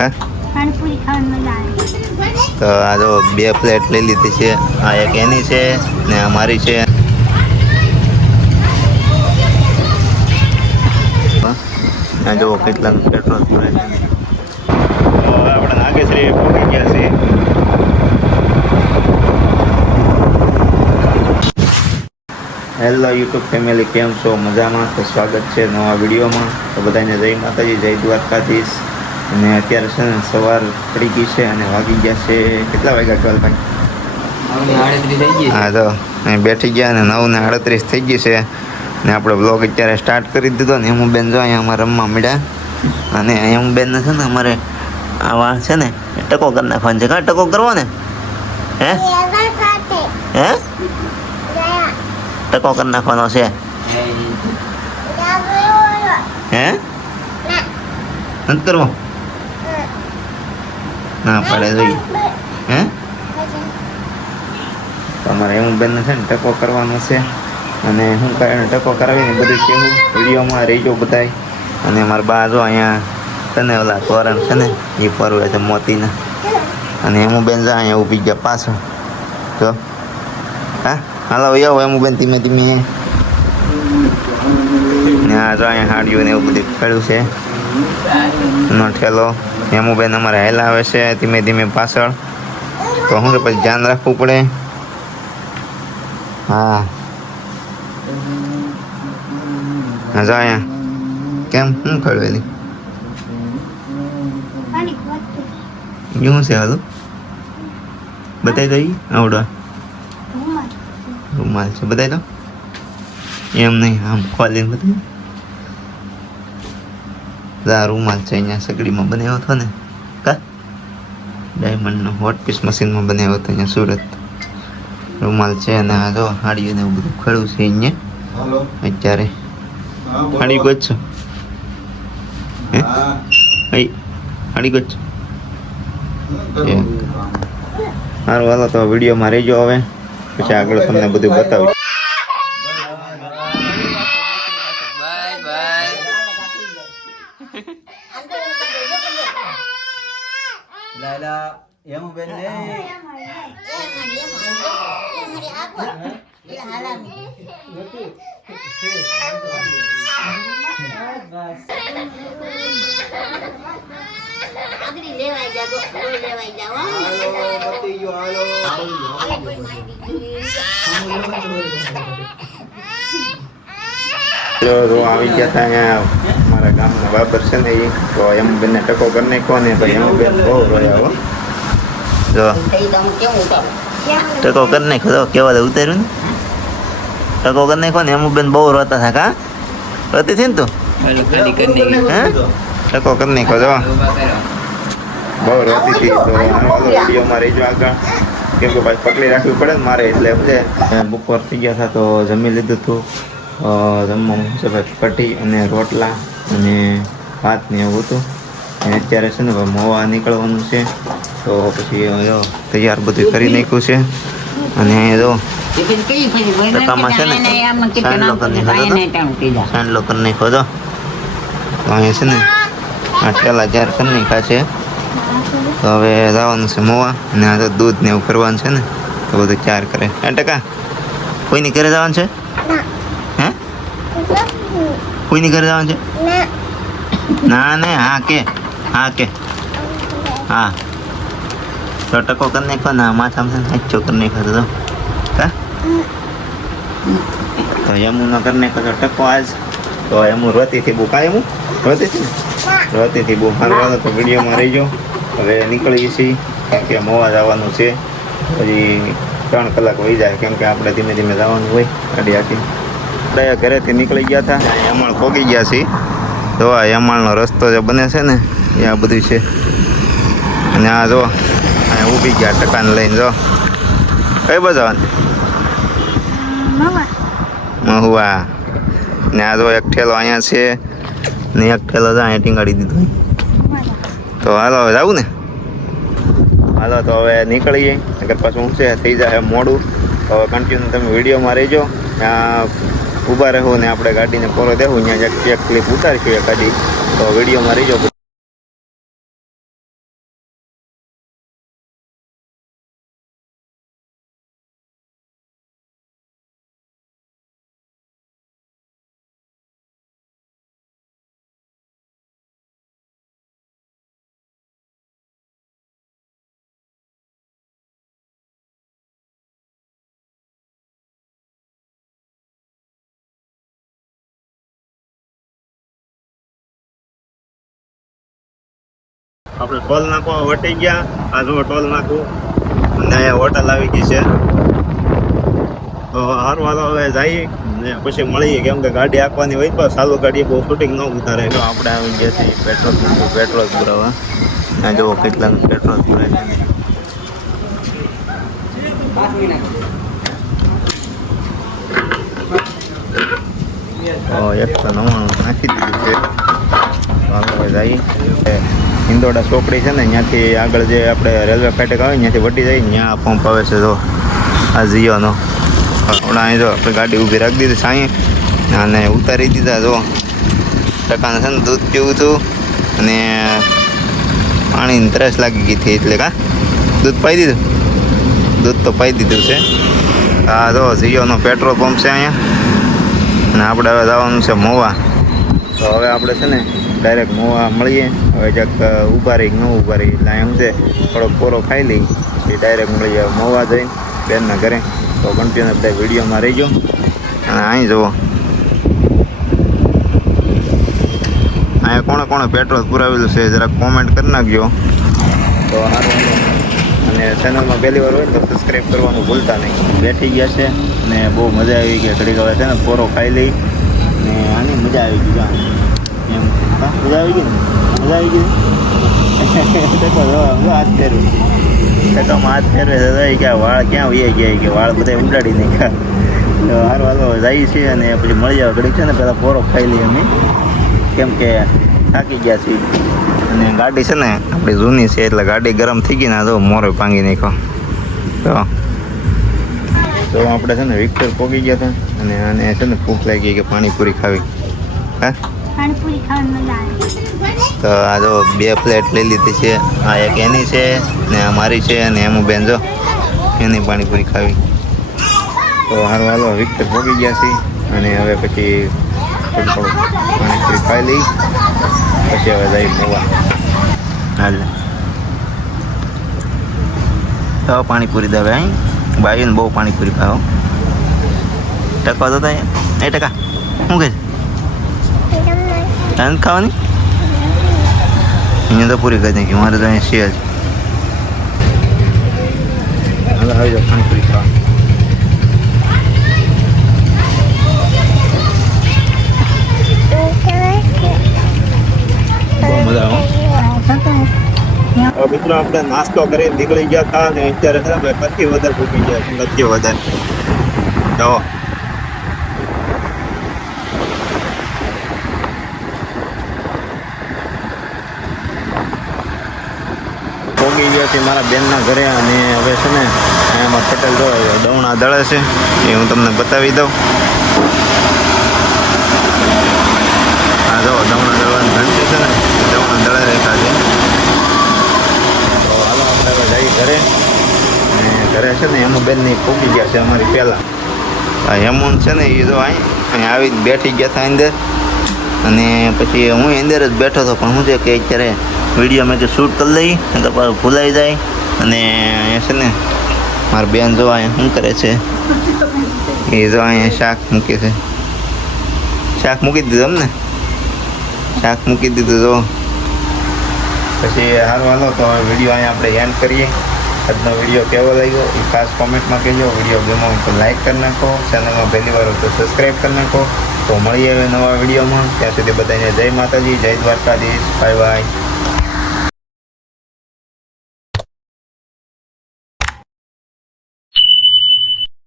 હા તો આ જો 2 પ્લેટ લઈ લીધી છે. આ એક એની છે ને આ મારી છે. આ જો કેટલા પેટ્રોલ પૂરે છે. તો આપણે નાગેશ્રી પહોંચી ગયા છીએ. હેલો યુટ્યુબ ફેમિલી, કેમ છો? મજામાં? તો સ્વાગત છે નવા વિડીયોમાં. તો બધાને જય માતાજી, જય દ્વારકાધીશ. અને અત્યારે છે ને સવાર પડી ગઈ છે અને વાગી ગયા છે કેટલા વાગ્યા 12 ભાઈ? હા તો અહીં બેઠી ગયા અને 9:38 થઈ ગઈ છે. ને આપણે બ્લોગ અત્યારે સ્ટાર્ટ કરી દીધો ને હું બેન જો અહીંયા અમારે રમવા મળ્યા. અને હું બેન છે ને અમારે આવા છે ને ટકો કરી નાખવાનો છે. કાં ટકો કરવો ને? હે હે ટકો કરી નાખવાનો છે. હે નથી કરવો? ના પડે જોઈએ. હે તમારે એવું બેન છે ને ટકો કરવાનો છે. અને હું કારણે ટકો કરાવીને બધું કેવું વિડીયોમાં રહીજો બધાય. અને મારા બા જો અહીંયા તને ઓલા તોરણ છે ને એ પરવે છે મોતીના. અને હું બેન જા અહીંયા ઊભી ગયા પાછળ. જો હા હાલો આવો એમ બેન ધીમે ધીમે. ને આ જો અહીંયા હાડીઓ ને એવું બધું ખેડ્યું છે નો ઠેલો. એમું બેન અમારે હેલા આવે છે ધીમે ધીમે પાછળ. તો શું કે પછી ધ્યાન રાખવું પડે. હા જો અહીંયા કેમ શું ખેડવેલી શું છે હાલું બતાવી દઈ આવડો રૂમાલ છે બતાવી દો. એમ નહીં આમ ખોલીને બતાવી દો. રૂમાલ છે અહીંયા સગડીમાં બનાવ્યો હતો ને કા ડાયમંડનો હોટ પીસ મશીનમાં બનાવ્યો હતો અહીંયા સુરત. રૂમાલ છે અને આ જો હાડીઓ ને એવું બધું ખડું છે અહીંયા અત્યારે. હાડી ગોત છો? હે હાડી ગોત છો? સારું હાલો તો વિડીયોમાં રહેજો હવે, પછી આગળ તમને બધું બતાવું. આવી ગયા હતા અહીંયા મારા ગામના બાબર છે ને એ. તો એમ બેનને ટકો કરી નાખો ને તો એમ બેન બહુ રોયા હો. જો ટકો કરી નાખો તો કેવા દે ઉતાર્યું ને ટકો કરી નાખો ને એમ બેન બહુ રોતા હતા. કા રોતી હતી ને તું? હે ટકો કરી નાખો જો બહુ રોતી હતી. તો વિડીયોમાં રહીજો આગળ, કેમ કે પાછી પકડી રાખવી પડે ને મારે એટલે એમ છે. બપોર થઈ ગયા હતા તો જમી લીધું હતું. જમવામાં છે ભાઈ કઢી અને રોટલા અને ભાત ને એવું હતું. અને અત્યારે છે ને ભાઈ મોવા નીકળવાનું છે તો પછી તૈયાર બધું કરી નાખ્યું છે. અને જો ટકામાં છે ને સાંડલો કરી નાખ્યો તો અહીંયા છે ને આ ઠેલા જાર કરી નાખ્યા છે. તો હવે જવાનું છે મોવા. અને આ તો દૂધ ને એવું કરવાનું છે ને તો બધું ચાર કરે. 8% કોઈની ઘરે જવાનું છે? હે કોઈની ઘરે જવાનું છે? ના ને હા કે હા તો ટકો કરી નાખો ને માથામાં સાચો કરી નાખો તો કા તો એમું ન કરી નાખો તો ટકો આજ. તો એમું રોતીથી બહુ કા એમું રોતીથી બહુ સારું. તો વિડીયોમાં રહીજો. હવે નીકળીએ છીએ કેમ કે મોવા જવાનું છે. પછી 3 કલાક વહી જાય કેમ કે આપણે ધીમે ધીમે જવાનું હોય ગાડી આખી. આપણે ઘરેથી નીકળી ગયા હતા યમણ પહોંચી ગયા છીએ. તો આ યમણનો રસ્તો જે બને છે ને એ આ બધું છે. અને આ જો અહીંયા ઊભી ગયા ટકાને લઈને. જો કઈ બાજુ મહુવા. ને આ જો એક ઠેલો અહીંયા છે ને એક ઠેલો તો અહીંયા ટીંગાડી દીધો. તો હાલો હવે જવું ને? હાલો તો હવે નીકળીએ અગર પાછું શું છે થઈ જાય મોડું. તો હવે કન્ટિન્યુ તમે વિડીયોમાં રહેજો. ત્યાં ઊભા રહો ને આપણે ગાડીને પોરો દેવું. ત્યાં એક ક્લિપ ઉતારીશું એ ગાડી. તો વિડીયોમાં રહીજો. આપણે ટોલ નાખો વટી ગયા. આ જો ટોલ નાખું અને અહીંયા હોટલ આવી ગઈ છે. તો સારું હાલો હવે જઈએ ને પછી મળીએ, કેમ કે ગાડી આંકવાની હોય તો ચાલુ ગાડી બહુ શૂટિંગ ન ઉતારે. તો આપણે આવી ગયા છીએ પેટ્રોલ પુરાવા. આ જુઓ કેટલા પેટ્રોલ પુરાય છે. એક તો 99 નાખી દીધું છે. હાલો હવે જઈએ. હિંદોડા ચોકડી છે ને ત્યાંથી આગળ જે આપણે રેલવે ફાટક આવે ત્યાંથી વટી જાય, ત્યાં પંપ આવે છે. તો આ જીઓનો હમણાં અહીં જો આપણે ગાડી ઊભી રાખી દીધી સાંઈ અને ઉતારી દીધા. જો ટકાને છે ને દૂધ પીવું હતું અને પાણીની તરસ લાગી ગઈ હતી એટલે કા દૂધ પાઈ દીધું. દૂધ તો પાઈ દીધું છે. હા જો જીઓનો પેટ્રોલ પંપ છે અહીંયા અને આપણે હવે જવાનું છે મોવા. તો હવે આપણે છે ને ડાયરેક્ટ મોવા મળીએ. હવે જ્યાંક ઊભા રહી ન ઊભા રહી એટલે એમ છે થોડોક કોરો ખાઈ લઈ પછી ડાયરેક્ટ મળીએ મોવા જઈને બેનના ઘરે. તો કન્ટિન્યુ બધા વિડીયોમાં રહીજો. અને અહીં જુઓ અહીંયા કોણે કોણે પેટ્રોલ પુરાવેલું છે જરાક કોમેન્ટ કરી નાખજો તો સારું. અને ચેનલમાં પહેલી વાર હોય તો સબસ્ક્રાઈબ કરવાનું ભૂલતા નહીં. બેઠી ગયા છે અને બહુ મજા આવી ગઈ. ઘડીક હવે છે ને કોરો ખાઈ લઈ ને આની મજા આવી ગઈ. એમ મજા આવી ગઈ ને મજા આવી ગઈ. હાથ ફેરવે ટકામાં હાથ ફેરવે કે વાળ ક્યાં વહી ગયા કે વાળ બધા ઉડાડી નાખ્યા. તો સારું હાલો જઈએ છીએ અને પછી મળી આવે ઘડીક છે ને પહેલાં કોરો ખાઈ લઈએ અમે, કેમ કે થાકી ગયા છીએ. અને ગાડી છે ને આપણી જૂની છે એટલે ગાડી ગરમ થઈ ગઈ ને તો મોરે ભાંગી નાખ્યો. તો આપણે છે ને વિક્ટર પોગી ગયા હતા અને આને છે ને ભૂખ લાગી કે પાણીપુરી ખાવી. હા તો આ જો 2 પ્લેટ લઈ લીધી છે. આ એક એની છે ને આ મારી છે અને એમ બેન જો એની પાણીપુરી ખાવી. તો હારું હાલો વિક્ટર પોગી ગયા છીએ અને હવે પછી થોડું પાણીપુરી ખાઈ લઈ પછી હવે જઈ મોવા. હાલ તો પાણીપુરી દવે અહીં બાઈને બહુ પાણીપુરી ખાઓ. ટકા તો અહીંયા 1 ટકા શું કહે છે ખાવાની અહીંયા તો પૂરી કરી નાખી. મારે તો અહીંયા છે જ. હવે આવી જાઓ પાણીપુરી ખાવા. બહુ મજા આવે. મિત્રો આપણે નાસ્તો કરી નીકળી ગયા હતા અને અત્યારે છે ને કચ્છી વધારે ભૂકી ગયા છે. કચ્છી વધારે તો પોગી ગયા છે મારા બેનના ઘરે. અને હવે છે ને એમાં પટેલ જો દવણા દળે છે એ હું તમને બતાવી દઉં. હા જો દવણા દળવાની ઘંટી છે ને દવણા દળે રહેતા છે. તો હાલો આપણે હવે જઈએ ઘરે. અને ઘરે છે ને હેમુ બેનની પોગી ગયા છે અમારી પહેલાં. આ હેમુન છે ને એ જો અહીં આવી બેઠી ગયા હતા અંદર. અને પછી હું અંદર જ બેઠો હતો પણ શું છે કે અત્યારે વિડીયો મેં શૂટ કરી લઈ તો પાછું ભૂલાઈ જાય. અને અહીંયા છે ને મારા બેન જો અહીંયા શું કરે છે એ જો અહીંયા શાક મૂકે છે. શાક મૂકી દીધું અમને શાક મૂકી દીધું જો. પછી હારું હાલો તો વિડીયો અહીંયા આપણે એન્ડ કરીએ. આજનો વિડીયો કેવો લાગ્યો એ ખાસ કોમેન્ટમાં કહેજો. વિડીયો ગમો તો લાઈક કરી નાખો. ચેનલમાં પહેલી વાર તો સબસ્ક્રાઈબ કરી નાખો. તો મળીએ હવે નવા વિડીયોમાં. ત્યાં સુધી બધાને જય માતાજી, જય દ્વારકાધીશ, બાય બાય.